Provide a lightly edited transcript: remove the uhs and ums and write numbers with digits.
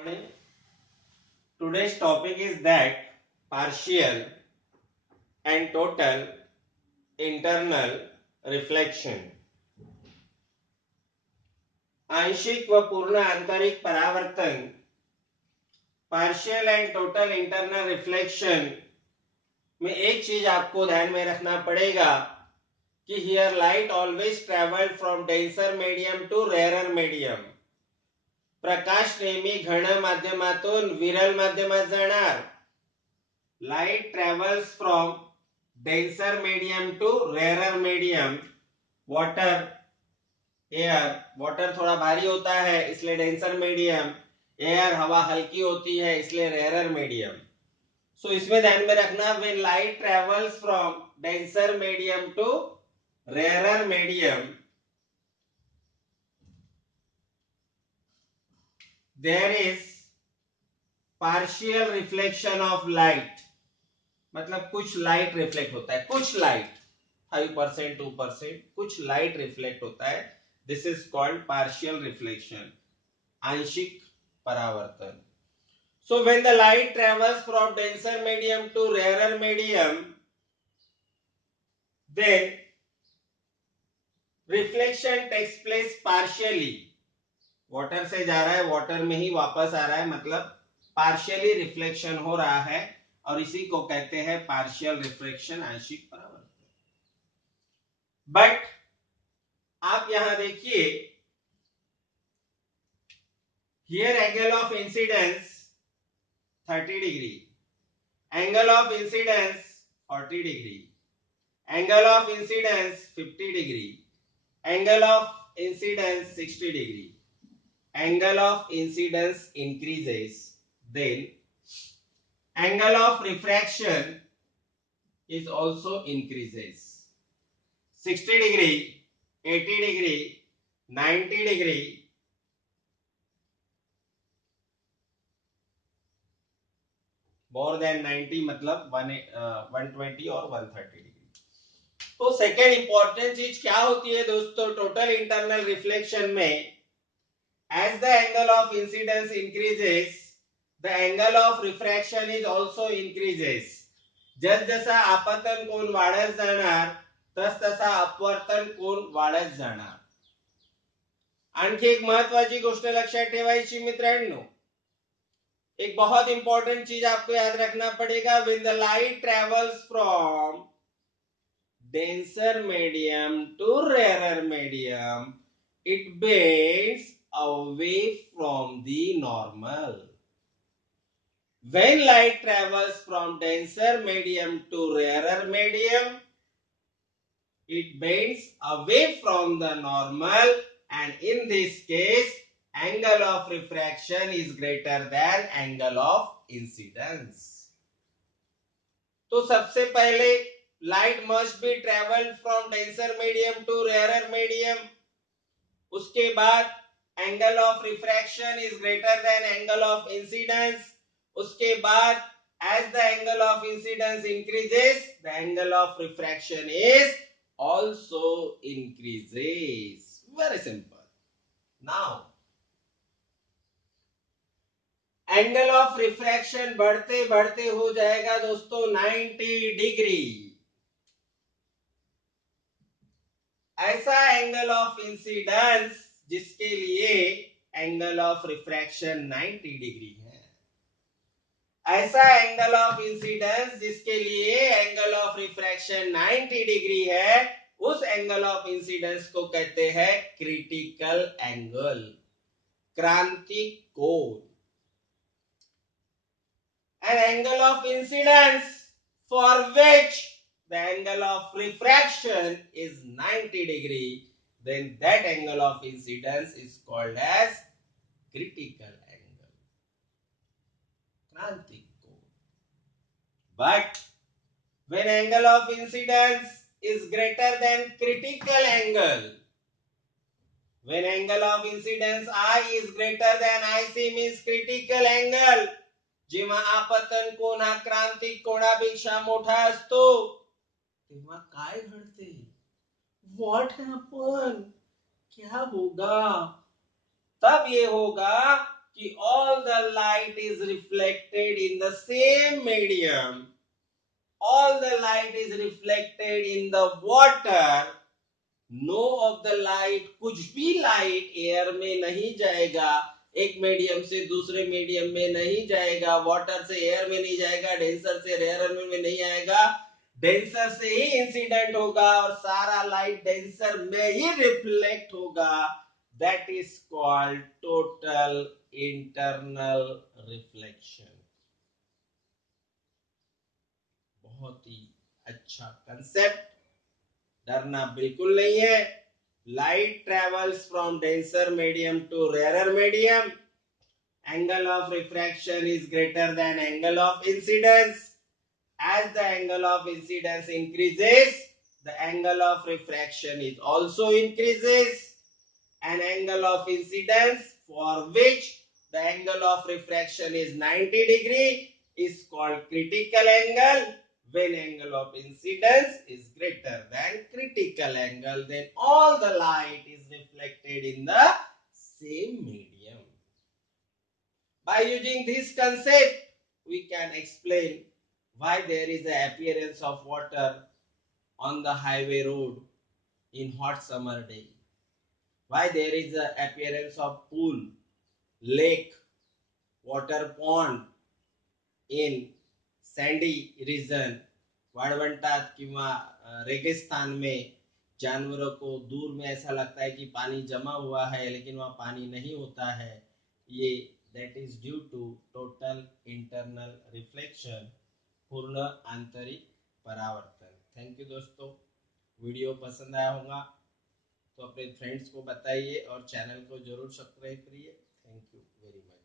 Today's topic is that partial and total internal reflection. आंशिक व पूर्ण आंतरिक परावर्तन, partial and total internal reflection में एक चीज आपको ध्यान में रखना पड़ेगा कि here light always travelled from denser medium to rarer medium. प्रकाश नेहमी घन माध्यमातून विरल माध्यमात जाणार. Light travels from denser medium to rarer medium. Water थोड़ा भारी होता है इसलिए डेंसर मीडियम, एयर हवा हल्की होती है इसलिए रेयर मीडियम. सो इसमें ध्यान में रखना, when light travels from denser medium to rare medium, there is partial reflection of light. मतलब कुछ लाइट रिफ्लेक्ट होता है, कुछ लाइट 5% 2% कुछ लाइट रिफ्लेक्ट होता है. This is called partial reflection, आंशिक परावर्तन. So when the light travels from denser medium to rarer medium, then reflection takes place partially. Water से जा रहा है, वाटर में ही वापस आ रहा है, मतलब पार्शियली रिफ्लेक्शन हो रहा है और इसी को कहते हैं पार्शियल रिफ्लेक्शन, आंशिक परावर्तन. बट आप यहां देखिए, here angle of incidence 30 degree, angle of incidence 40 degree, angle of incidence 50 degree, angle of incidence 60 degree. Angle of incidence increases, then angle of refraction is also increases. 60 degree, 80 degree, 90 degree, more than 90 मतलब 120 और 130 डिग्री. तो second important चीज क्या होती है दोस्तों total internal reflection में, as the angle of incidence increases, the angle of refraction is also increases. जसा आपतन कोन वाढत जाणार तसा अपवर्तन कोन वाढत जाणार. आणखी एक महत्वाची गोष्ट लक्षात ठेवायची मित्रांनो, एक बहुत इंपॉर्टेंट चीज आपको याद रखना पड़ेगा, when the light travels from denser medium to rarer medium, it bends away from the normal. When light travels from denser medium to rarer medium, it bends away from the normal, and in this case angle of refraction is greater than angle of incidence. तो सबसे पहले light must be traveled from denser medium to rarer medium. उसके बाद angle of refraction is greater than angle of incidence. उसके बाद as the angle of incidence increases, the angle of refraction is also increases. Very simple. Now angle of refraction बढ़ते बढ़ते हो जाएगा दोस्तों 90 डिग्री. ऐसा एंगल ऑफ इंसिडेंस जिसके लिए एंगल ऑफ रिफ्रैक्शन 90 डिग्री है, ऐसा एंगल ऑफ इंसिडेंस जिसके लिए एंगल ऑफ रिफ्रैक्शन 90 डिग्री है, उस एंगल ऑफ इंसिडेंस को कहते हैं क्रिटिकल एंगल, क्रांतिक कोण. An angle of incidence for which the angle of refraction is 90 degree, then that angle of incidence is called as critical angle, क्रांतिक कोण. But when angle of incidence is greater than critical angle, when angle of incidence I is greater than IC means critical angle, जेव्हा आपतन कोन हा क्रांतिक कोणापेक्षा मोठा असतो तेव्हा काय घडते, व्हॉट हैपन, क्या होगा, तब ये होगा कि all the light is reflected in the same medium, all the light is reflected in the water, no of the light, कुछ भी लाइट एयर में नहीं जाएगा, एक मीडियम से दूसरे मीडियम में नहीं जाएगा, वाटर से एयर में नहीं जाएगा, डेंसर से रेयर में नहीं आएगा, डेंसर से ही इंसिडेंट होगा और सारा लाइट डेंसर में ही रिफ्लेक्ट होगा. That is called total internal reflection. बहुत ही अच्छा कंसेप्ट, डरना बिल्कुल नहीं है. Light travels from denser medium to rare medium. Angle of refraction is greater than angle of incidence. As the angle of incidence increases, the angle of refraction is also increases. An angle of incidence for which the angle of refraction is 90 degree is called critical angle. When angle of incidence is greater than critical angle, then all the light is reflected in the same medium. By using this concept, we can explain why there is the appearance of water on the highway road in hot summer day, why there is the appearance of pool, lake, water pond in sandy region, वाळवंटात किंवा रेगिस्तान में जानवरों को दूर में ऐसा लगता है कि पानी जमा हुआ है लेकिन वहाँ पानी नहीं होता है. ये that is due to total internal reflection, पूर्ण आंतरिक परावर्तन. थैंक यू दोस्तों, वीडियो पसंद आया होगा तो अपने फ्रेंड्स को बताइए और चैनल को जरूर सब्सक्राइब करिए. Thank you very much.